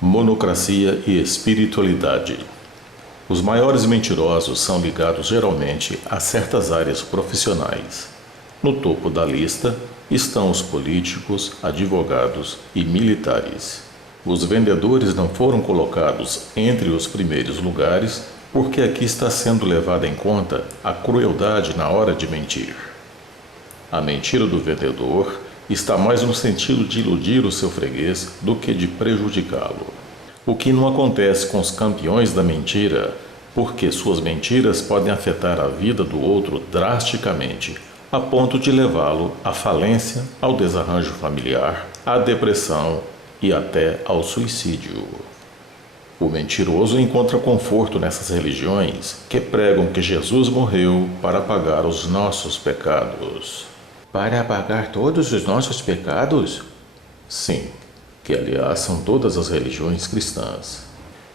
Monocracia e espiritualidade. Os maiores mentirosos são ligados geralmente a certas áreas profissionais. No topo da lista estão os políticos, advogados e militares. Os vendedores não foram colocados entre os primeiros lugares porque aqui está sendo levada em conta a crueldade na hora de mentir. A mentira do vendedor está mais no sentido de iludir o seu freguês do que de prejudicá-lo. O que não acontece com os campeões da mentira, porque suas mentiras podem afetar a vida do outro drasticamente, a ponto de levá-lo à falência, ao desarranjo familiar, à depressão e até ao suicídio. O mentiroso encontra conforto nessas religiões que pregam que Jesus morreu para pagar os nossos pecados. Para apagar todos os nossos pecados? Sim, que aliás são todas as religiões cristãs.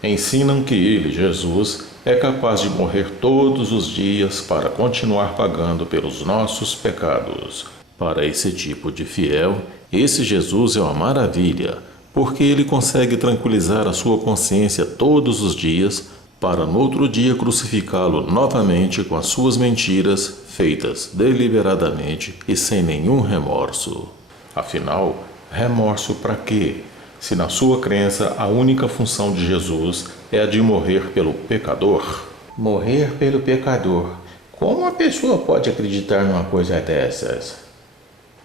Ensinam que ele, Jesus, é capaz de morrer todos os dias para continuar pagando pelos nossos pecados. Para esse tipo de fiel, esse Jesus é uma maravilha, porque ele consegue tranquilizar a sua consciência todos os dias para no outro dia crucificá-lo novamente com as suas mentiras feitas deliberadamente e sem nenhum remorso. Afinal, remorso para quê? Se na sua crença a única função de Jesus é a de morrer pelo pecador. Morrer pelo pecador. Como uma pessoa pode acreditar numa coisa dessas?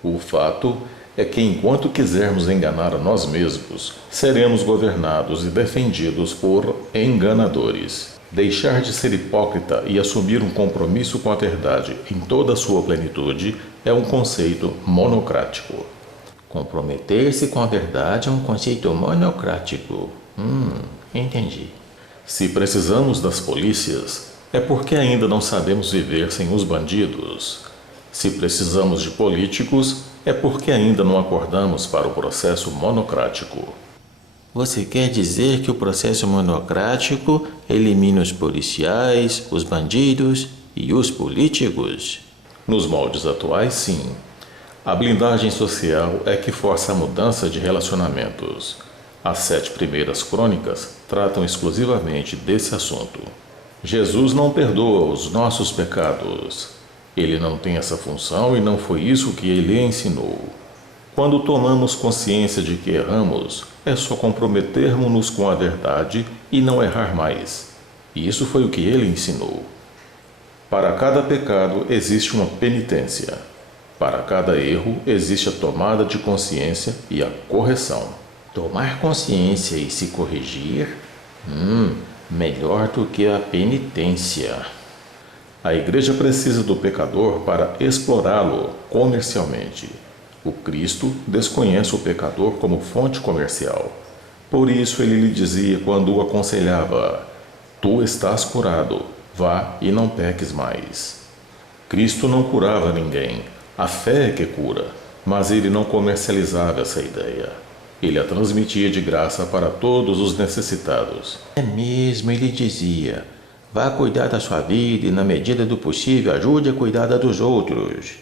O fato é que enquanto quisermos enganar a nós mesmos, seremos governados e defendidos por enganadores. Deixar de ser hipócrita e assumir um compromisso com a verdade em toda a sua plenitude é um conceito monocrático. Comprometer-se com a verdade é um conceito monocrático. Entendi. Se precisamos das polícias, é porque ainda não sabemos viver sem os bandidos. Se precisamos de políticos, é porque ainda não acordamos para o processo monocrático. Você quer dizer que o processo monocrático elimina os policiais, os bandidos e os políticos? Nos moldes atuais, sim. A blindagem social é que força a mudança de relacionamentos. As 7 primeiras crônicas tratam exclusivamente desse assunto. Jesus não perdoa os nossos pecados. Ele não tem essa função e não foi isso que ele ensinou. Quando tomamos consciência de que erramos, é só comprometermos-nos com a verdade e não errar mais. Isso foi o que ele ensinou. Para cada pecado existe uma penitência. Para cada erro existe a tomada de consciência e a correção. Tomar consciência e se corrigir? Melhor do que a penitência. A igreja precisa do pecador para explorá-lo comercialmente. O Cristo desconhece o pecador como fonte comercial. Por isso ele lhe dizia quando o aconselhava: Tu estás curado, vá e não peques mais. Cristo não curava ninguém, a fé é que cura, mas ele não comercializava essa ideia. Ele a transmitia de graça para todos os necessitados. É mesmo, ele dizia: vá cuidar da sua vida e, na medida do possível, ajude a cuidar da dos outros.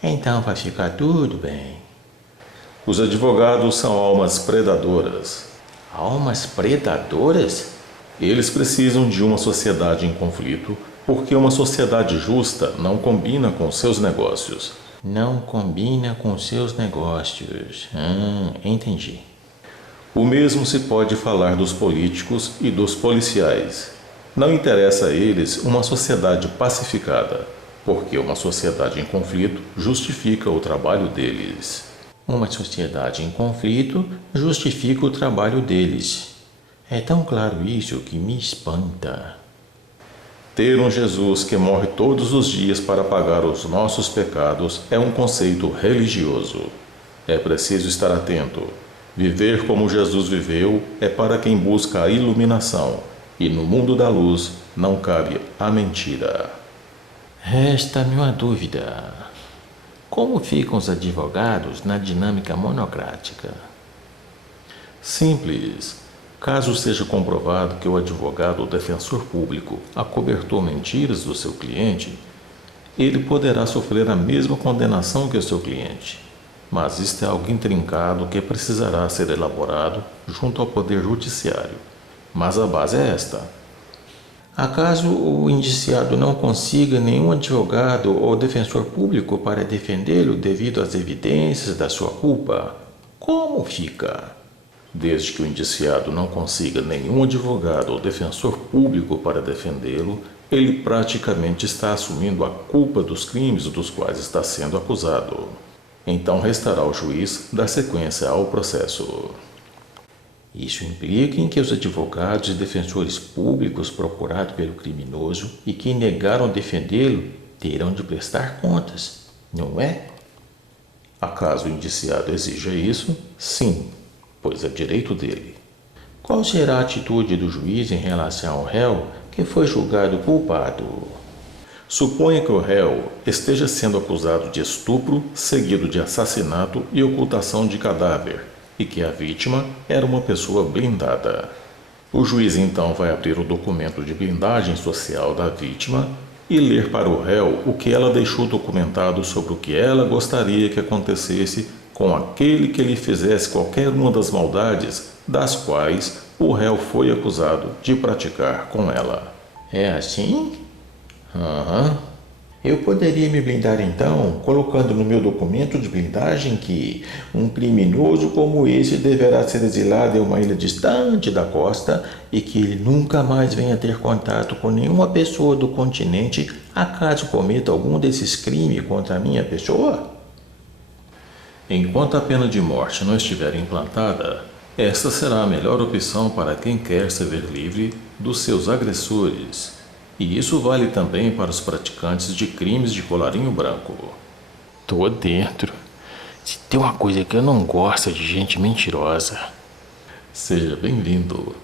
Então vai ficar tudo bem. Os advogados são almas predadoras. Almas predadoras? Eles precisam de uma sociedade em conflito, porque uma sociedade justa não combina com seus negócios. Não combina com seus negócios. Entendi. O mesmo se pode falar dos políticos e dos policiais. Não interessa a eles uma sociedade pacificada, porque uma sociedade em conflito justifica o trabalho deles. Uma sociedade em conflito justifica o trabalho deles. É tão claro isso que me espanta. Ter um Jesus que morre todos os dias para pagar os nossos pecados é um conceito religioso. É preciso estar atento. Viver como Jesus viveu é para quem busca a iluminação, e no mundo da luz não cabe a mentira. Resta-me uma dúvida. Como ficam os advogados na dinâmica monocrática? Simples. Caso seja comprovado que o advogado ou defensor público acobertou mentiras do seu cliente, ele poderá sofrer a mesma condenação que o seu cliente. mas isto é algo intrincado que precisará ser elaborado junto ao Poder Judiciário. Mas a base é esta. Acaso o indiciado não consiga nenhum advogado ou defensor público para defendê-lo devido às evidências da sua culpa? Como fica? Desde que o indiciado não consiga nenhum advogado ou defensor público para defendê-lo, ele praticamente está assumindo a culpa dos crimes dos quais está sendo acusado. Então restará ao juiz dar sequência ao processo. Isso implica em que os advogados e defensores públicos procurados pelo criminoso e que negaram defendê-lo terão de prestar contas, não é? Acaso o indiciado exija isso? Sim, pois é direito dele. Qual será a atitude do juiz em relação ao réu que foi julgado culpado? Suponha que o réu esteja sendo acusado de estupro, seguido de assassinato e ocultação de cadáver, e que a vítima era uma pessoa blindada. O juiz então vai abrir o documento de blindagem social da vítima e ler para o réu o que ela deixou documentado sobre o que ela gostaria que acontecesse com aquele que lhe fizesse qualquer uma das maldades das quais o réu foi acusado de praticar com ela. É assim? Eu poderia me blindar então, colocando no meu documento de blindagem que um criminoso como esse deverá ser exilado em uma ilha distante da costa e que ele nunca mais venha ter contato com nenhuma pessoa do continente acaso cometa algum desses crimes contra a minha pessoa? Enquanto a pena de morte não estiver implantada, esta será a melhor opção para quem quer se ver livre dos seus agressores. E isso vale também para os praticantes de crimes de colarinho branco. Tô dentro. Se tem uma coisa que eu não gosto é de gente mentirosa. Seja bem-vindo.